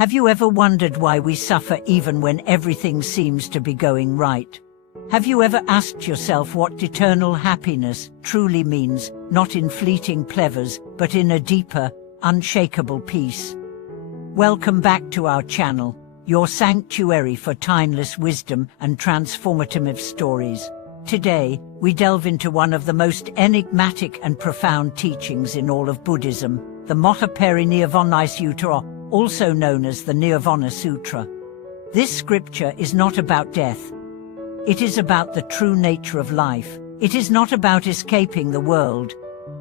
Have you ever wondered why we suffer even when everything seems to be going right? Have you ever asked yourself what eternal happiness truly means, not in fleeting pleasures, but in a deeper, unshakable peace? Welcome back to our channel, your sanctuary for timeless wisdom and transformative stories. Today, we delve into one of the most enigmatic and profound teachings in all of Buddhism, the Nirvana Sutra, also known as the Nirvana Sutra. This scripture is not about death. It is about the true nature of life. It is not about escaping the world.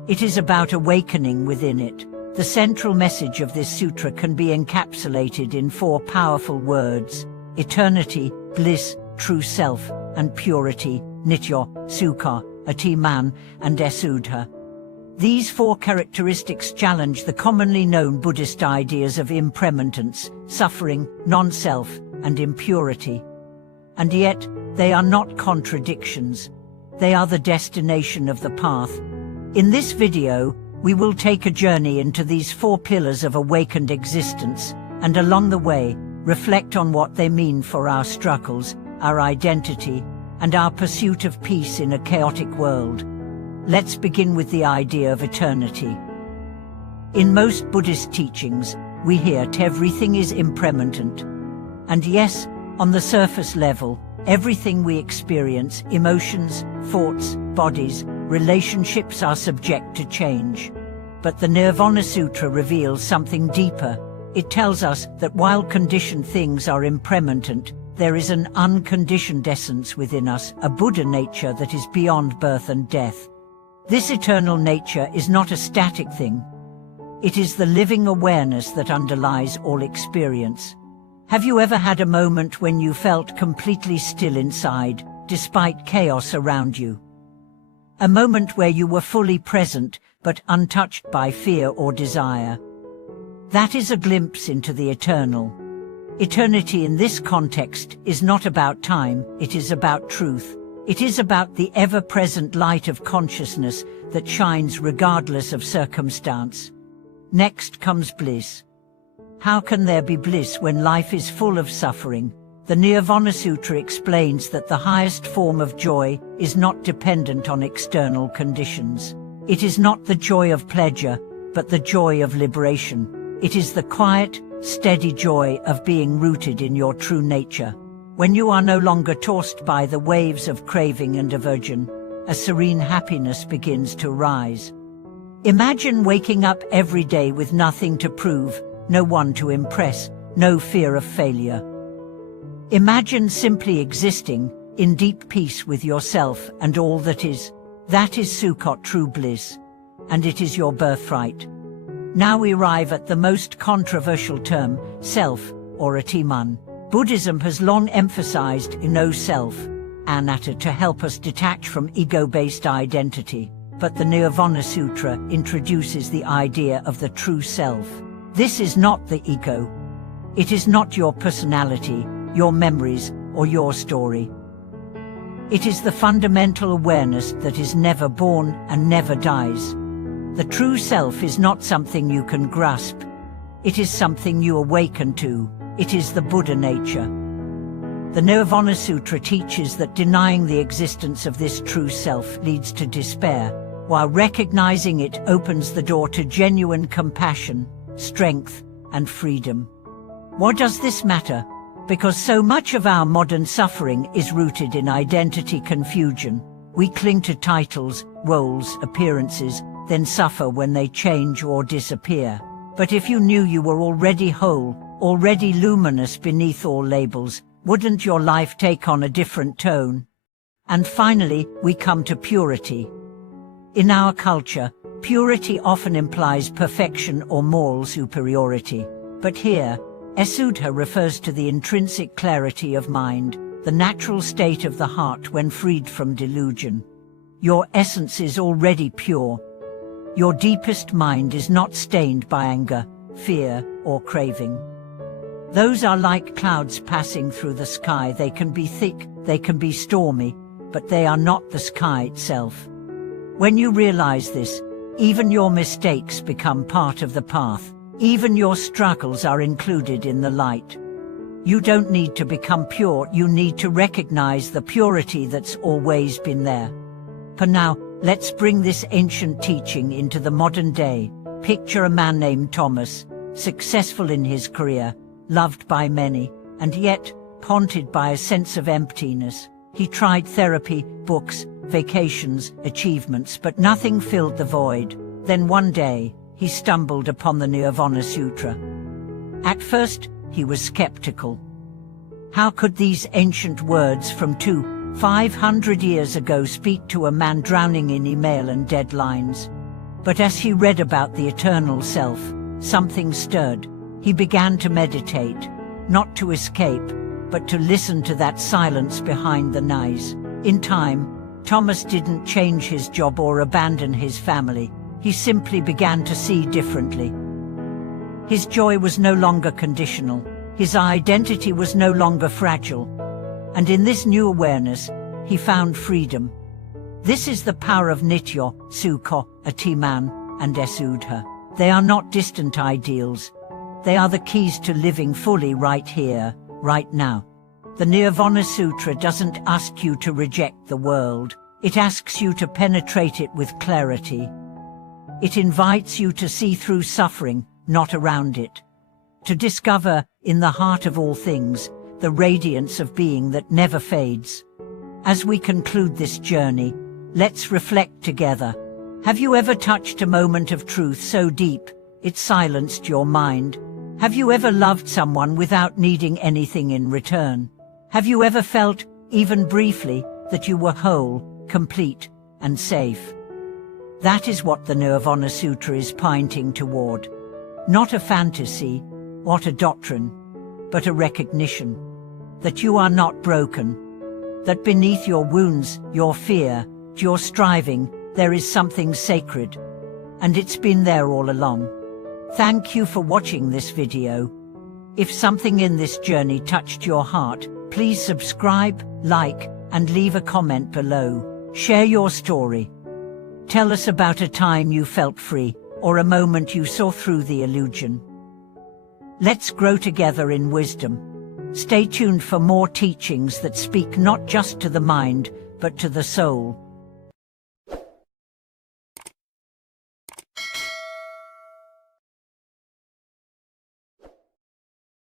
It is about awakening within it. The central message of this sutra can be encapsulated in four powerful words: eternity, bliss, true self, and purity, nitya, sukha, atiman, and asuddha. These four characteristics challenge the commonly known Buddhist ideas of impermanence, suffering, non-self, and impurity. And yet, they are not contradictions. They are the destination of the path. In this video, we will take a journey into these four pillars of awakened existence, and along the way, reflect on what they mean for our struggles, our identity, and our pursuit of peace in a chaotic world. Let's begin with the idea of eternity. In most Buddhist teachings, we hear that everything is impermanent. And yes, on the surface level, everything we experience, emotions, thoughts, bodies, relationships are subject to change. But the Nirvana Sutra reveals something deeper. It tells us that while conditioned things are impermanent, there is an unconditioned essence within us, a Buddha nature that is beyond birth and death. This eternal nature is not a static thing. It is the living awareness that underlies all experience. Have you ever had a moment when you felt completely still inside, despite chaos around you? A moment where you were fully present, but untouched by fear or desire. That is a glimpse into the eternal. Eternity in this context is not about time, it is about truth. It is about the ever-present light of consciousness that shines regardless of circumstance. Next comes bliss. How can there be bliss when life is full of suffering? The Nirvana Sutra explains that the highest form of joy is not dependent on external conditions. It is not the joy of pleasure, but the joy of liberation. It is the quiet, steady joy of being rooted in your true nature. When you are no longer tossed by the waves of craving and aversion, a serene happiness begins to rise. Imagine waking up every day with nothing to prove, no one to impress, no fear of failure. Imagine simply existing, in deep peace with yourself and all that is. That is Sukha, true bliss. And it is your birthright. Now we arrive at the most controversial term, self, or atiman. Buddhism has long emphasized no self, anatta, to help us detach from ego-based identity. But the Nirvana Sutra introduces the idea of the true self. This is not the ego. It is not your personality, your memories, or your story. It is the fundamental awareness that is never born and never dies. The true self is not something you can grasp. It is something you awaken to. It is the Buddha nature. The Nirvana Sutra teaches that denying the existence of this true self leads to despair, while recognizing it opens the door to genuine compassion, strength, and freedom. Why does this matter? Because so much of our modern suffering is rooted in identity confusion. We cling to titles, roles, appearances, then suffer when they change or disappear. But if you knew you were already whole, already luminous beneath all labels, wouldn't your life take on a different tone? And finally, we come to purity. In our culture, purity often implies perfection or moral superiority. But here, asuddha refers to the intrinsic clarity of mind, the natural state of the heart when freed from delusion. Your essence is already pure. Your deepest mind is not stained by anger, fear, or craving. Those are like clouds passing through the sky. They can be thick, they can be stormy, but they are not the sky itself. When you realize this, even your mistakes become part of the path. Even your struggles are included in the light. You don't need to become pure, you need to recognize the purity that's always been there. For now, let's bring this ancient teaching into the modern day. Picture a man named Thomas, successful in his career, loved by many, and yet haunted by a sense of emptiness. He tried therapy, books, vacations, achievements, but nothing filled the void. Then one day, he stumbled upon the Nirvana Sutra. At first, he was skeptical. How could these ancient words from 500 years ago speak to a man drowning in email and deadlines? But as he read about the eternal self, something stirred. He began to meditate, not to escape, but to listen to that silence behind the noise. In time, Thomas didn't change his job or abandon his family. He simply began to see differently. His joy was no longer conditional. His identity was no longer fragile. And in this new awareness, he found freedom. This is the power of Nitya, Sukha, Atiman, and Esudha. They are not distant ideals. They are the keys to living fully right here, right now. The Nirvana Sutra doesn't ask you to reject the world. It asks you to penetrate it with clarity. It invites you to see through suffering, not around it. To discover, in the heart of all things, the radiance of being that never fades. As we conclude this journey, let's reflect together. Have you ever touched a moment of truth so deep, it silenced your mind? Have you ever loved someone without needing anything in return? Have you ever felt, even briefly, that you were whole, complete, and safe? That is what the Nirvana Sutra is pointing toward. Not a fantasy, not a doctrine, but a recognition that you are not broken, that beneath your wounds, your fear, your striving, there is something sacred, and it's been there all along. Thank you for watching this video. If something in this journey touched your heart, please subscribe, like, and leave a comment below. Share your story. Tell us about a time you felt free, or a moment you saw through the illusion. Let's grow together in wisdom. Stay tuned for more teachings that speak not just to the mind, but to the soul.